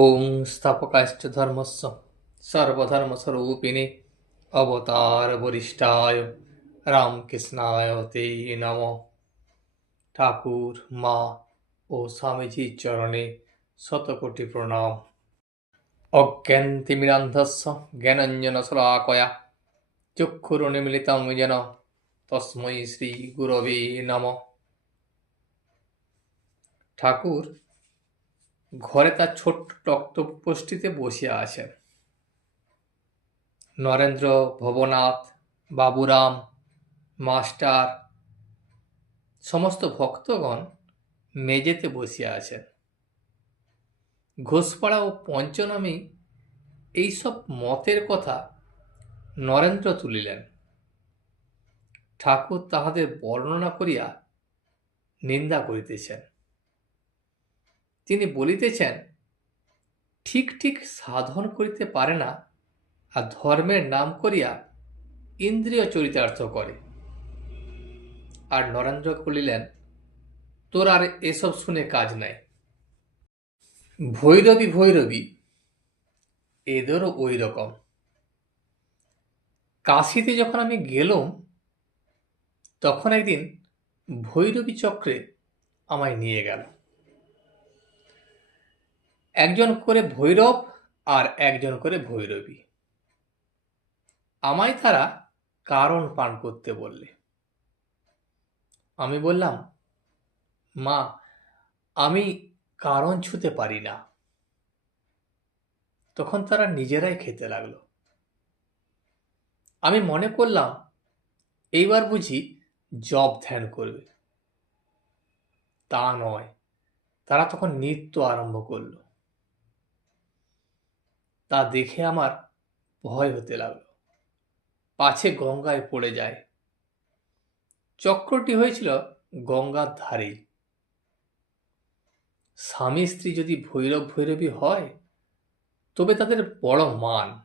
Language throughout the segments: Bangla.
ওং স্থাপকাশ্চ ধর্মস্য সর্বধর্মস্বরূপিণে অবতারবরিষ্ঠায় রামকৃষ্ণায় তে নমঃ। ঠাকুর, মা ও স্বামীজির চরণে শতকোটি প্রণাম। অজ্ঞানতিমিরান্ধস্য জ্ঞানাঞ্জনশলাকয়া চক্ষুরুন্মিলিतं যেন তস্मै শ্রীগুরবে নমঃ। ঠাকুর ঘরে তার ছোট্ট তক্তপোষ্টিতে বসিয়া আছেন। নরেন্দ্র, ভবনাথ, বাবুরাম, মাস্টার সমস্ত ভক্তগণ মেজেতে বসিয়া আছেন। ঘোষপাড়া ও পঞ্চনামী এইসব মতের কথা নরেন্দ্র তুলিলেন। ঠাকুর তাহাদের বর্ণনা করিয়া নিন্দা করিতেছেন। তিনি বলিতেছেন, ঠিক ঠিক সাধন করিতে পারে না, আর ধর্মের নাম করিয়া ইন্দ্রিয় চরিতার্থ করে। আর নরেন্দ্র বলিলেন, তোর আর এসব শুনে কাজ নাই। ভৈরবী ভৈরবী এদেরও ওই রকম। কাশীতে যখন আমি গেলুম তখন একদিন ভৈরবী চক্রে আমায় নিয়ে গেল। একজন করে ভৈরব আর একজন করে ভৈরবী। আমায় তারা কারণ পান করতে বললে। আমি বললাম, মা, আমি কারণ ছুঁতে পারি না। তখন তারা নিজেরাই খেতে লাগলো। আমি মনে করলাম এইবার বুঝি জপ ধ্যান করবে। তা নয়, তারা তখন নৃত্য আরম্ভ করল। তা দেখে আমার ভয় হতে লাগলো, পাছে গঙ্গায় পড়ে যায়। চক্রটি হয়েছিল গঙ্গার ধারেই। স্বামী স্ত্রী যদি ভৈরব ভৈরবী হয় তবে তাদের বড় মান।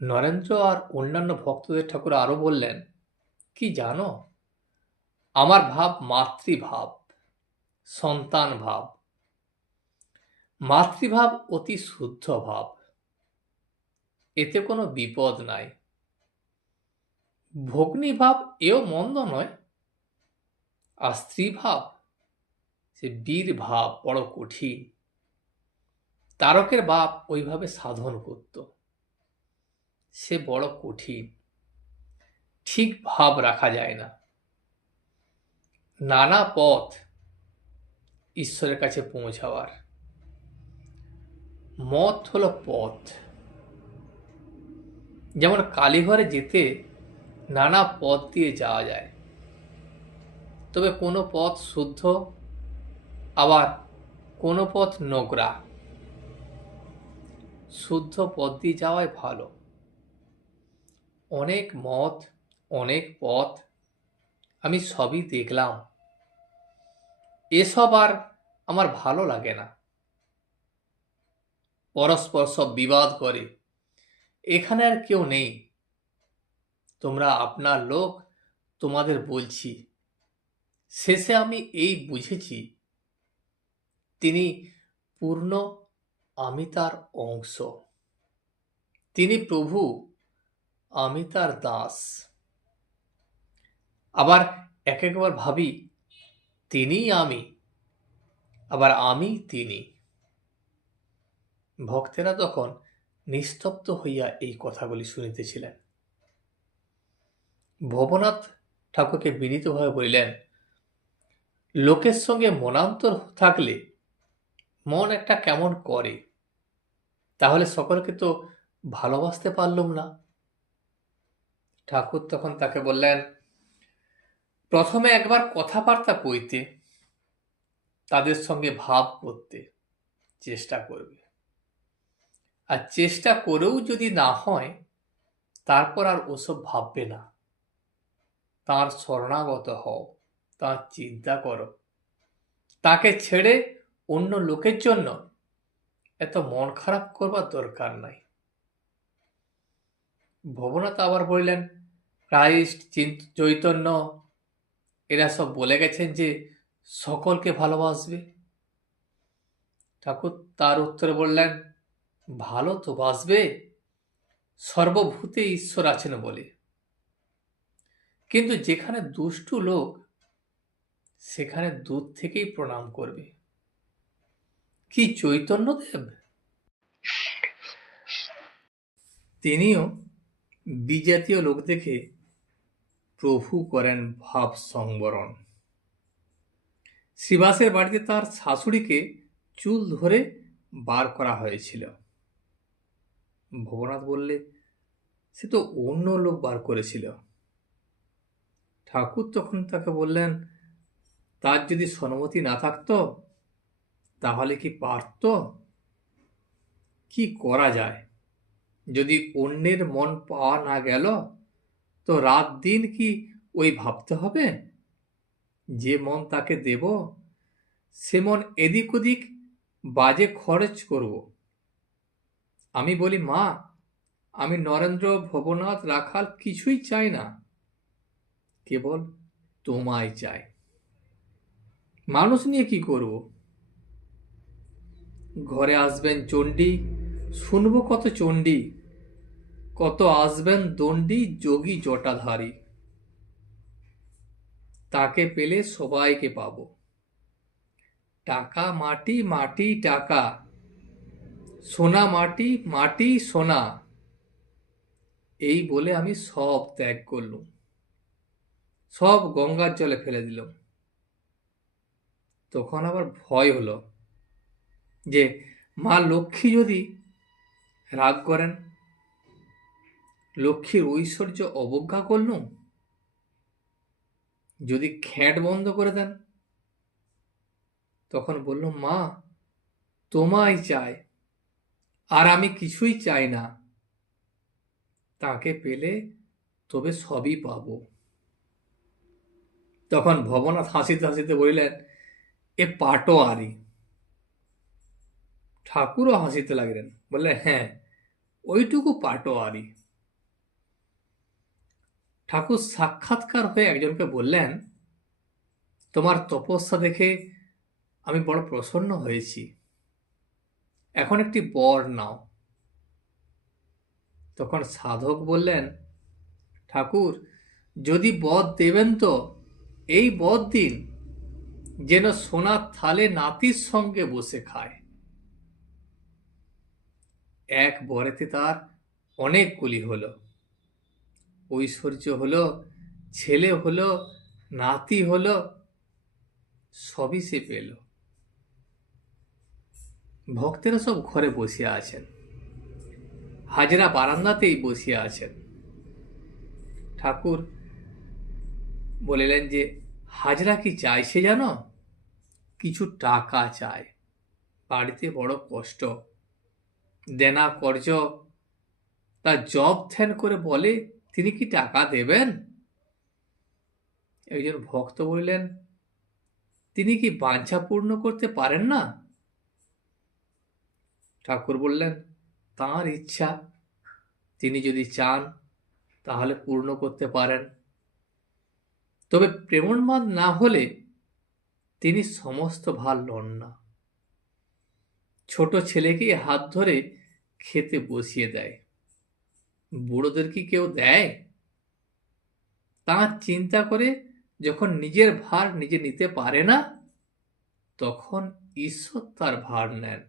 নরেন্দ্র আর অন্যান্য ভক্তদের ঠাকুর আরো বললেন, কি জানো, আমার ভাব মাতৃভাব, সন্তান ভাব। মাতৃভাব অতি শুদ্ধ ভাব, এতে কোনো বিপদ নাই। ভগ্নী ভাব এও মন্দ নয়, আর স্ত্রী ভাব, সে বীর ভাব, বড় কঠিন। তারকের বাপ ওইভাবে সাধন করত, সে বড় কঠিন, ঠিক ভাব রাখা যায় না। নানা পথ ঈশ্বরের কাছে পৌঁছাবার। মত হলো পথ। যেমন কালীঘরে যেতে নানা পথ দিয়ে যাওয়া যায়, তবে কোনো পথ শুদ্ধ, আবার কোনো পথ নোংরা। শুদ্ধ পথ দিয়ে যাওয়াই ভালো। অনেক মত, অনেক পথ, আমি সবই দেখলাম। এসব আর আমার ভালো লাগে না। পরস্পর সব বিবাদ করে, এখানে আর কেউ নেই। তোমরা আপনার লোক, তোমাদের বলছি। শেষে আমি এই বুঝেছি, তিনি পূর্ণ, আমি তার অংশ। তিনি প্রভু, আমি তার দাস। আবার এক একবার ভাবি তিনিই আমি, আবার আমি তিনি। ভক্তেরা তখন নিস্তব্ধ হইয়া এই কথাগুলি শুনিতেছিলেন। ভবনাথ ঠাকুরকে বিনীতভাবে বলিলেন, লোকের সঙ্গে মনান্তর থাকলে মন একটা কেমন করে, তাহলে সকলকে তো ভালোবাসতে পারলুম না। ঠাকুর তখন তাকে বললেন, প্রথমে একবার কথাবার্তা কইতে, তাদের সঙ্গে ভাব করতে চেষ্টা করবে। আর চেষ্টা করেও যদি না হয়, তারপর আর ওসব ভাববে না। তার শরণাগত হও, তার চিন্তা করো। তাকে ছেড়ে অন্য লোকের জন্য এত মন খারাপ করবার দরকার নাই। ভবনাথ আবার বললেন, ক্রাইস্ট, চৈতন্য এরা সব বলে গেছেন যে সকলকে ভালোবাসবে। ঠাকুর তার উত্তরে বললেন, ভালো তো বাসবে, সর্বভূতে ঈশ্বর আছেন বলে। কিন্তু যেখানে দুষ্টু লোক, সেখানে দূর থেকেই প্রণাম করবে। কি চৈতন্যদেব! তিনিও বিজাতীয় লোক দেখে প্রভু করেন ভাব সংবরণ। শ্রীবাসের বাড়িতে তার শাশুড়িকে চুল ধরে বার করা হয়েছিল। ভবনাথ বললে, সে তো অন্য লোক বার করেছিল। ঠাকুর তখন তাকে বললেন, তার যদি সম্মতি না থাকতো তাহলে কি পারত? কি করা যায়? যদি অন্যের মন পাওয়া না গেল তো রাত দিন কি ওই ভাবতে হবে? যে মন তাকে দেব সে মন এদিক ওদিক বাজে খরচ করব। আমি বলি, মা, আমি নরেন্দ্র, ভবনাথ, রাখাল কিছুই চাই না, কেবল তোমায় চাই। মানুষ নিয়ে কি করব? ঘরে আসবেন চণ্ডী, শুনবো কত চণ্ডী, কত আসবেন দণ্ডী যোগী জটাধারী। তাকে পেলে সবাইকে পাবো। টাকা মাটি, মাটি টাকা, সোনা মাটি, মাটি সোনা, এই বলে আমি সব ত্যাগ করলুম, সব গঙ্গার জলে ফেলে দিলাম। তখন আবার ভয় হলো যে মা লক্ষ্মী যদি রাগ করেন, লক্ষ্মীর ঐশ্বর্য অবজ্ঞা করলুম, যদি খ্যাট বন্ধ করে দেন। তখন বললুম, মা, তোমায় চাই, আর আমি কিছুই চাই না। তাকে পেলে তবে সবই পাব। তখন ভবনাথ হাসিতে হাসিতে বললেন, এ পাটোয়ারি। ঠাকুরও হাসিতে লাগলেন, বললে, হ্যাঁ, ওইটুকু পাটোয়ারি। ঠাকুর সাক্ষাৎকার হয়ে একজনকে বললেন, তোমার তপস্যা দেখে আমি বড় প্রসন্ন হয়েছি, এখন একটি বর নাও। তখন সাধক বললেন, ঠাকুর, যদি বর দেবেন তো এই বর দিন যেন সোনার থালে নাতির সঙ্গে বসে খায়। এক বরেতে তার অনেকগুলি হলো, ঐশ্বর্য হলো, ছেলে হলো, নাতি হলো, সবই সে পেল। ভক্তেরা সব ঘরে বসিয়া আছেন, হাজরা বারান্দাতেই বসিয়া আছেন। ঠাকুর বলিলেন যে, হাজরা কি চাইছে জানো? কিছু টাকা চায়, বাড়িতে বড় কষ্ট, দেনা কর্জ, তা জব ধ্যান করে বলে তিনি কি টাকা দেবেন? একজন ভক্ত বললেন, তিনি কি বাঞ্ছা পূর্ণ করতে পারেন না? ঠাকুর বললেন, তাঁর ইচ্ছা, তিনি যদি চান তাহলে পূর্ণ করতে পারেন, তবে প্রেমোন্মাদ না হলে তিনি সমস্ত ভার লন না। ছোট ছেলেকে হাত ধরে খেতে বসিয়ে দেয়, বুড়োদের কি কেউ দেয়? তাঁর চিন্তা করে যখন নিজের ভার নিজে নিতে পারে না, তখন ঈশ্বর তার ভার নেন।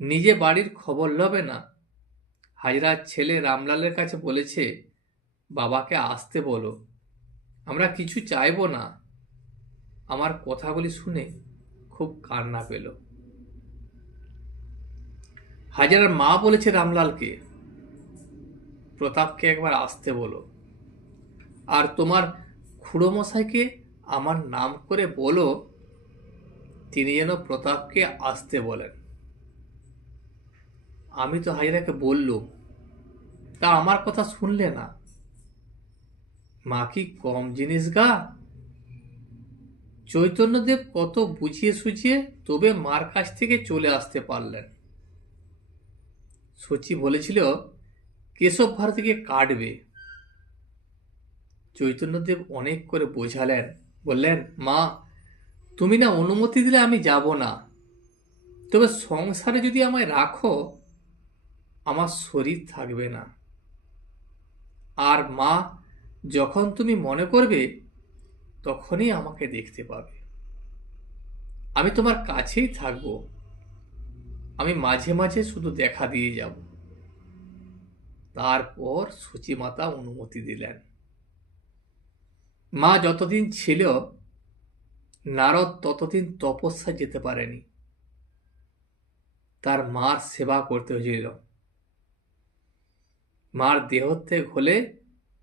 নিজে বাড়ির খবর লবে না। হাজরার ছেলে রামলালের কাছে বলেছে, বাবাকে আসতে বলো, আমরা কিছু চাইবো না। আমার কথাগুলি শুনে খুব কান্না পেল। হাজরার মা বলেছে রামলালকে, প্রতাপকে একবার আসতে বলো, আর তোমার খুড়োমশাইকে আমার নাম করে বলো তিনি যেন প্রতাপকে আসতে বলেন। আমি তো হাজরাকে বললুম, তা আমার কথা শুনলে না। মা কি কম জিনিস গা? চৈতন্যদেব কত বুঝিয়ে সুঝিয়ে তবে মার কাছ থেকে চলে আসতে পারলেন। সচি বলেছিল কেশব ভারতীকে কাটবে। চৈতন্যদেব অনেক করে বোঝালেন, বললেন, মা, তুমি না অনুমতি দিলে আমি যাব না, তবে সংসারে যদি আমায় রাখো, আমার শরীর থাকবে না। আর মা, যখন তুমি মনে করবে তখনই আমাকে দেখতে পাবে। আমি তোমার কাছেই থাকবো। আমি মাঝে মাঝে শুধু দেখা দিয়ে যাব। তারপর সূচিমাতা অনুমতি দিলেন। মা যতদিন ছিল, নারদ ততদিন তপস্যা যেতে পারেনি। তার মার সেবা করতে হয়েছিল। মার দেহত্যাগ হলে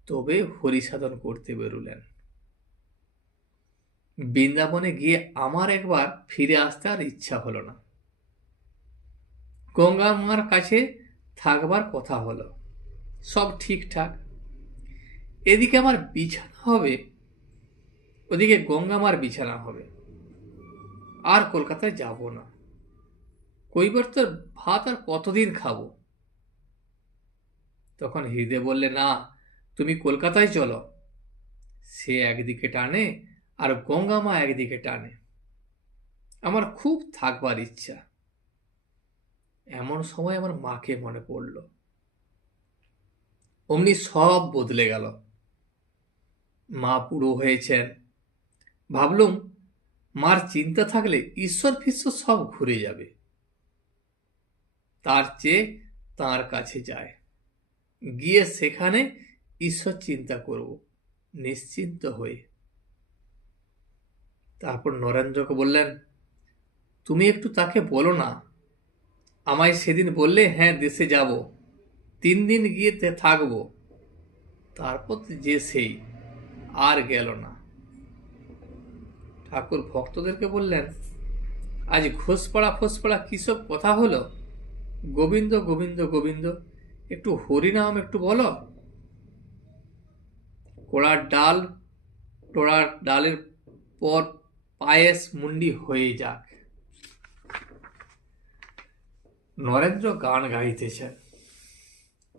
তবে হরিসাধন করতে বেরুলেন। বৃন্দাবনে গিয়ে আমার একবার ফিরে আসতে আর ইচ্ছা হলো না। গঙ্গা মার কাছে থাকবার কথা হলো, সব ঠিকঠাক। এদিকে আমার বিছানা হবে, ওদিকে গঙ্গা মার বিছানা হবে। আর কলকাতায় যাব না। কৈবর্তের ভাত আর কতদিন খাবো? তখন হৃদয় বললে, না, তুমি কলকাতায় চলো। সে একদিকে টানে আর গঙ্গা মা একদিকে টানে। আমার খুব থাকবার ইচ্ছা। এমন সময় আমার মাকে মনে পড়ল। অমনি সব বদলে গেল। মা বুড়ো হয়েছেন। ভাবলুম, মার চিন্তা থাকলে ঈশ্বর ফিশ্বর সব ঘুরে যাবে। তার চেয়ে তার কাছে যায়, গিয়ে সেখানে ঈশ্বর চিন্তা করব নিশ্চিন্ত হয়ে। তারপর নরেন্দ্রকে বললেন, তুমি একটু তাকে বলো না। আমায় সেদিন বললে, হ্যাঁ, দেশে যাব, 3 দিন গিয়ে থাকবো। তারপর যে সেই আর গেল না। ঠাকুর ভক্তদেরকে বললেন, আজ ঘোষপাড়া ফোসপাড়া কিসব কথা হলো? গোবিন্দ গোবিন্দ গোবিন্দ, একটু হরিনাম একটু বলো। কোড়ার ডাল টোড়ার ডালের পর পায়েস মুন্ডি হয়ে যাক। নরেন্দ্র গান গাইতেছেন।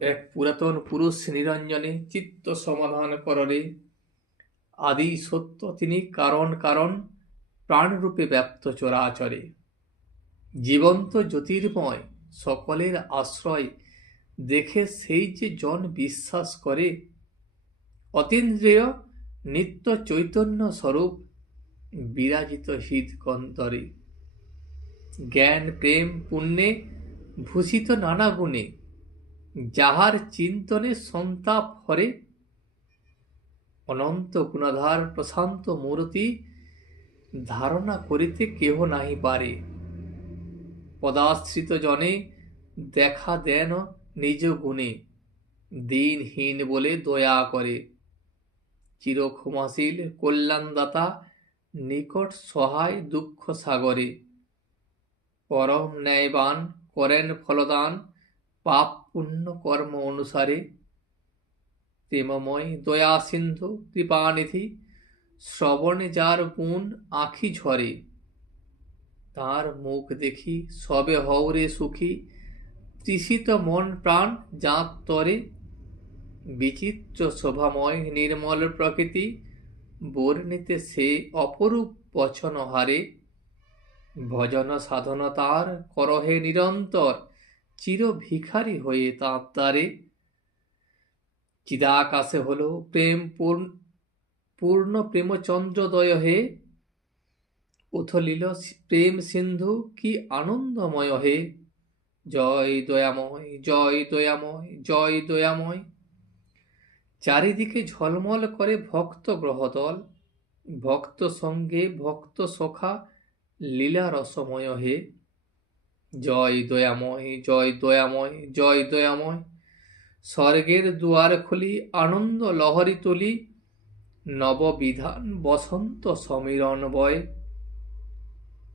এক পুরাতন পুরুষ নিরঞ্জনে চিত্ত সমাধান কররে, আদি সত্য তিনি কারণ কারণ প্রাণরূপে ব্যপ্ত চরাচরে। জীবন্ত জ্যোতির্ময় সকলের আশ্রয়, দেখে সেই যে জন বিশ্বাস করে। অতীন্দ্রিয় নিত্য চৈতন্য স্বরূপ বিরাজিত হৃদকন্তরে। জ্ঞান প্রেম পুণ্যে ভূষিত নানা গুণে, যাহার চিন্তনে সন্তাপ হরে। অনন্ত গুণাধার প্রশান্ত মূর্তি, ধারণা করিতে কেহ নাহি পারে। পদাশ্রিত জনে দেখা দেন নিজ গুণে, দিনহীন বলে দয়া করে। চির ক্ষমাশীল কল্যাণদাতা, নিকট সহায় দুঃখ সাগরে। পরম ন্যায়বান করেন ফলদান, পাপ পুণ্য কর্ম অনুসারে। প্রেমময় দয়া সিন্ধু কৃপানিধি, শ্রবণে যার গুণ আঁখি ঝরে। তার মুখ দেখি সবে হওরে সুখী, তৃষিত মন প্রাণ যাঁত তরে। বিচিত্র শোভাময় নির্মল প্রকৃতি, বর্ণিতে সে অপরূপ বচন হারে। ভজন সাধন তার করহে নিরন্তর, চির ভিখারি হয়ে তাঁর দ্বারে। চিদাকাশে হল প্রেম পূর্ণ প্রেমচন্দ্রদয় হে, উথলিল প্রেম সিন্ধু কি আনন্দময় হে। জয় দয়াময় জয় দয়াময় জয় দয়াময়। চারিদিকে ঝলমল করে ভক্ত গ্রহদল, ভক্ত সঙ্গে ভক্ত সখা লীলা রসময় হে। জয় দয়াময় জয় দয়াময় জয় দয়াময়। স্বর্গের দুয়ার খুলি আনন্দ লহরী তুলি, নববিধান বসন্ত সমীরণ বয়।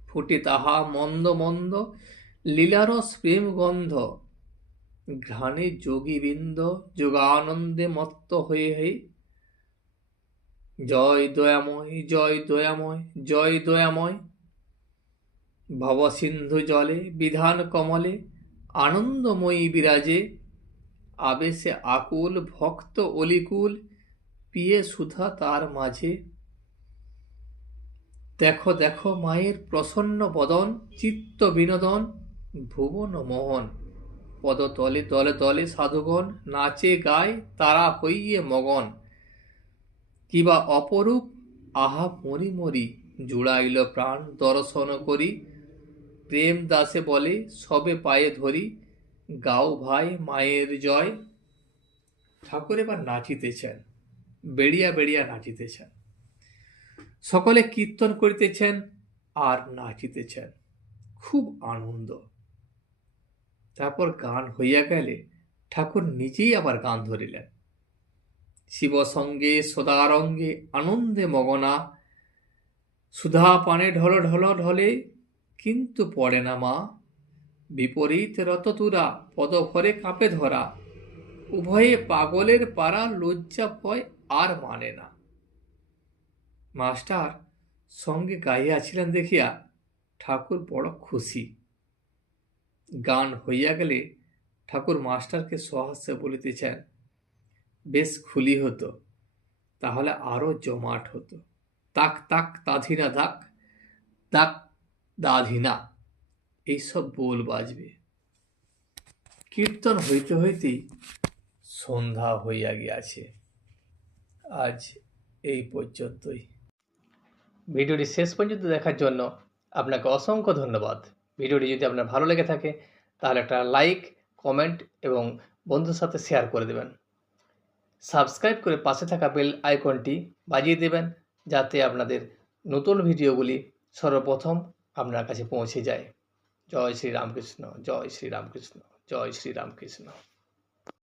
ফুটে তাহা মন্দ মন্দ লীলারস প্রেম গন্ধ, ঘ্রাণে যোগীবৃন্দ যোগানন্দে মত্ত হয়ে হে। জয় দয়াময় জয় দয়াময় জয় দয়াময়। ভবসিন্ধু জলে বিধান কমলে, আনন্দময়ী বিরাজে। আবেশে আকুল ভক্ত অলিকুল, পিয়ে সুধা তার মাঝে। দেখো দেখো মায়ের প্রসন্ন বদন, চিত্ত বিনোদন ভুবন মোহন। পদতলে তলে তলে সাধুগণ নাচে গায় তারা হইয়ে মগন। কিবা অপরূপ আহা মরি মরি, জুড়াইল প্রাণ দর্শন করি। প্রেম দাসে বলে সবে পায়ে ধরি, গাও ভাই মায়ের জয়। ঠাকুর এবার নাচিতেছেন, বেড়িয়া বেড়িয়া নাচিতেছেন। সকলে কীর্তন করিতেছেন আর নাচিতেছেন, খুব আনন্দ। তারপর গান হইয়া গেলে ঠাকুর নিজেই আবার গান ধরিলেন। শিব সঙ্গে সদারঙ্গে আনন্দে মগনা, সুধা পানে ঢল ঢল ঢলে কিন্তু পড়ে না মা। বিপরীত রততুরা পদভরে কাঁপে ধরা, উভয়ে পাগলের পাড়া লজ্জা ভয় আর মানে না। মাস্টার সঙ্গে গাইয়াছিলেন দেখিয়া ঠাকুর বড় খুশি। গান হইয়া গেলে ঠাকুর মাস্টারকে সহাস্যে বলিতেছেন, বেশ খুলি হতো, তাহলে আরো জমাট হতো। তাক তাক তাধিনা ধাক, তাক দাধিনা, এইসব বোল বাজবে। কীর্তন হইতে হইতেই সন্ধ্যা হইয়া গিয়াছে। আজ এই পর্যন্তই। ভিডিওটি শেষ পর্যন্ত দেখার জন্য আপনাকে অসংখ্য ধন্যবাদ। ভিডিওটি যদি আপনার ভালো লেগে থাকে তাহলে একটা লাইক, কমেন্ট এবং বন্ধুর সাথে শেয়ার করে দেবেন। সাবস্ক্রাইব করে পাশে থাকা বেল আইকনটি বাজিয়ে দেবেন, যাতে আপনাদের নতুন ভিডিওগুলি সর্বপ্রথম আপনার কাছে পৌঁছে যায়। জয় শ্রী রামকৃষ্ণ, জয় শ্রী রামকৃষ্ণ, জয় শ্রী রামকৃষ্ণ।